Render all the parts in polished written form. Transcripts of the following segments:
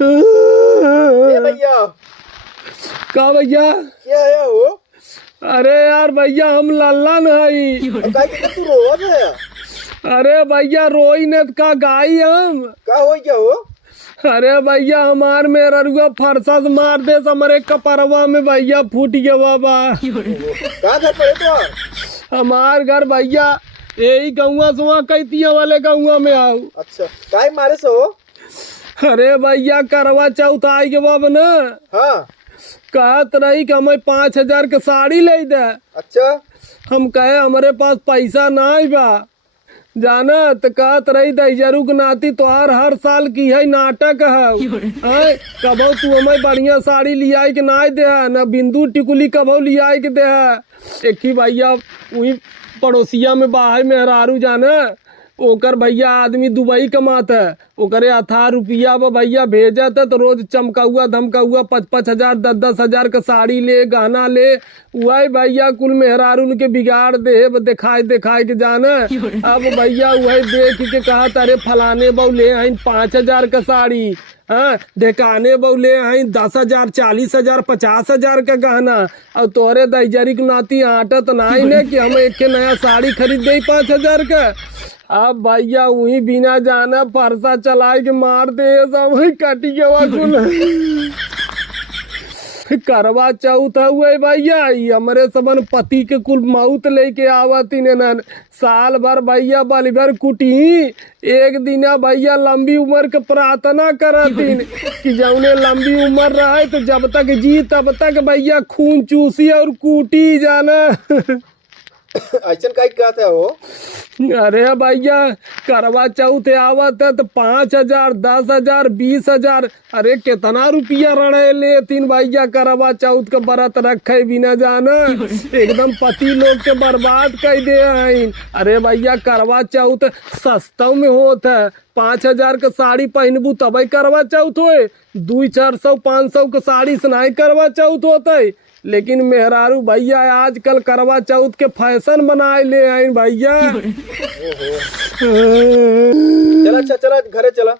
भैया का भैया? क्या है हो? अरे यार भैया हम लल्लन हई। तू रोवत है? अरे भैया रोई ने का गाई हम। का हो क्या हो? अरे भैया हमार मेहरुआ फरसा से मार दे हमारे कपरवा में भैया फूट गया बाबा। कहाँ घर पड़े तो? हमार घर भैया यही गौवा सुआ कैतिया वाले गौवा में आओ। अच्छा काय मारे से हो? अरे भैया करवा चौथ आई के बाबा न। हाँ कहत रही कि हमें 5,000 के साड़ी ले दे। अच्छा हम कहे हमारे पास पैसा नहीं बा जाना तो कहत रही दैजरू के नाती तोहार हर साल की है नाटक है कबो तू हमें बढ़िया साड़ी लियाई के ना दे न बिंदु टिकुली कबो लियाई के दे। एक ही भैया वही पड़ोसिया में बाहर मेहरारू जाना ओकर भैया आदमी दुबई कमात है ओकरे 18 रुपया भैया भेजत है तो रोज चमका हुआ धमका हुआ 5,000 10,000 का साड़ी ले गहना ले वही भैया कुल मेहरारू के बिगाड़ दे दिखाए दिखाए के जाना। अब भैया वही देख के कहा तारे फलाने बहु ले आई 5,000 का साड़ी हाँ ढेकाने बहुले आई 10,000 40,000 50,000 का गहना और तोरे दैजरी के नाती आटा तो नहीं ने कि हम एक नया साड़ी खरीद दे 5,000 का। अब भैया वही बिना जाना फरसा चलाए के मार दे सब कटी के वसूल करवा चौथ हुए भैया हमारे सबन पति के कुल मौत लेके आवती ने साल भर भैया बल भर कुटी एक दिन भैया लंबी उम्र के प्रार्थना करतीन कि जौने लंबी उम्र रहे तो जब तक जी तब तक भैया खून चूसी और कूटी जाना। ऐसा का कहते हो? अरे भैया करवा चौथ आवत है तो 5,000 10,000 20,000 अरे कितना रुपया रणे लेतीन भैया करवा चौथ के व्रत रखे बिना जाना एकदम पति लोग के बर्बाद कर दे हैं। अरे भैया करवा चौथ सस्ता में होत है 5,000 का साड़ी पहनबू तब करवा चौथ होए 200 500 का साड़ी से नहीं करवा चौथ होता है। लेकिन मेहरारू भैया आजकल करवा चौथ के फैशन बनाए ले आई भैया। चला अच्छा चला घरे चला।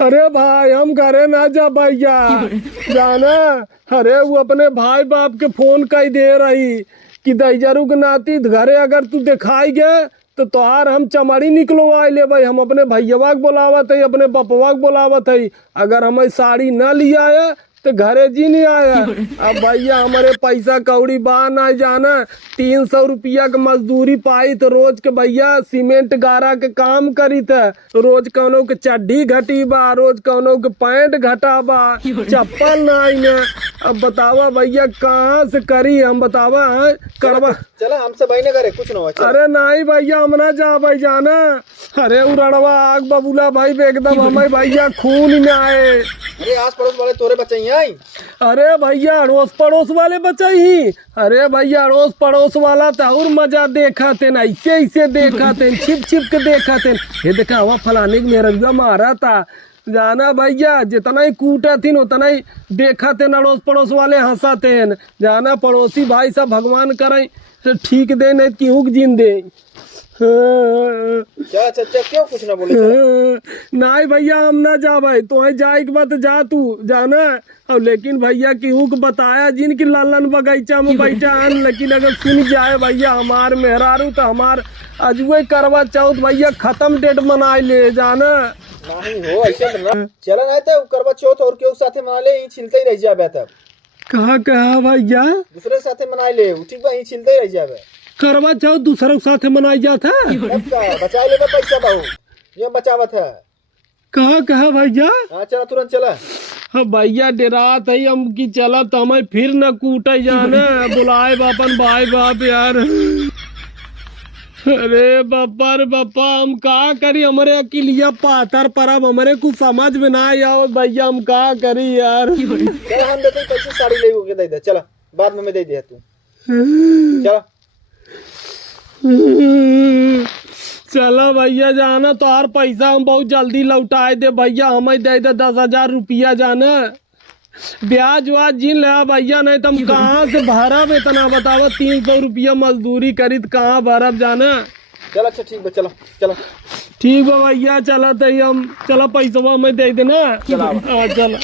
अरे भाई हम घरे ना जा भैया जाना। अरे वो अपने भाई बाप के फोन कर दे रही कि दैजरू के नाती घरे अगर तू दिखाई गए तो तोहार हम चमड़ी निकलवाए ले भाई। हम अपने भैया के बुलावत है अपने बपवा के बुलावत है अगर हमें साड़ी न लिया है तो घरे जी नहीं आया। अब भैया हमारे पैसा कौड़ी बा ना जाना 300 रुपया के मजदूरी पाई तो रोज के भैया सीमेंट गारा के काम करी थे रोज कौनो के चड्ढी घटी बा रोज कौनो के पैंट घटा बा चप्पल नहीं न। अब बतावा भैया कहाँ से करी हम बतावा करवा चला हमसे भाई ने करे कुछ ना। अरे नहीं भैया हम ना जा भाई जाना। अरे उड़वा आग बबूला भाई एकदम हमें भैया खून में आए। अरे आस पड़ोस वाले तोरे बच्चे आई? अरे भैया अड़ोस पड़ोस वाले बच्चे ही। अरे भैया अड़ोस पड़ोस वाला तो और मजा देखा थे ना ऐसे ऐसे देखा थे छिप छिप के देखा थे ये देखा हवा फलाने मेरा मारा था जाना भैया जितना ही कूटा थी उतना ही देखा थे अड़ोस पड़ोस वाले हंसा थे जाना। पड़ोसी भाई सब भगवान करें ठीक दे नहीं कि जीन दे। क्यों कुछ ना बोले? नहीं भैया हम ना जा भाई तो जाए के बाद जा तू जाना। और लेकिन भैया केहू को बताया जिनकी लालन बगीचा में बैठा है लेकिन अगर सुन जाए भैया हमार मेहरारू तो हमार अजुए करवा चौथ भैया खत्म डेट मनाए ले जाना। नहीं हो ऐसा ना चला नहीं तो करवा चौथ और केहू साथे मना ले छिलते ही रह जाबे तब। कहा भैया दूसरे साथे मनाए ले ठीक बा छिलते ही रह जाबे। करवा चौथ दूसरों के साथ मनाई जाता है बचा ले पैसा बहु ये बचावत है। कहा भैया? हाँ चला तुरंत चला। हाँ भैया डेरात है हम की चला तो हमें फिर न कूटे जाना बुलाए बापन भाई बाप यार। अरे बापा रे बापा हम का करी हमारे अकेलिया पातर परब हमारे कुछ समझ में ना आओ भैया हम का करी यार। चला हम देते पैसे साड़ी ले के दे दे चला बाद में मैं दे दिया तू चला। चलो भैया जाना तो हर पैसा हम बहुत जल्दी लौटाए दे भैया हमें दे दे 10,000 रुपया जाना ब्याज व्याज जिन ले भैया नहीं तो हम कहाँ से भरब इतना बतावा 300 रुपया मजदूरी करी तो कहाँ भरब जाना। चल अच्छा ठीक है, चलो चलो ठीक बा भैया, चला हम चला पैसा मैं दे देना। चला। हाँ चला।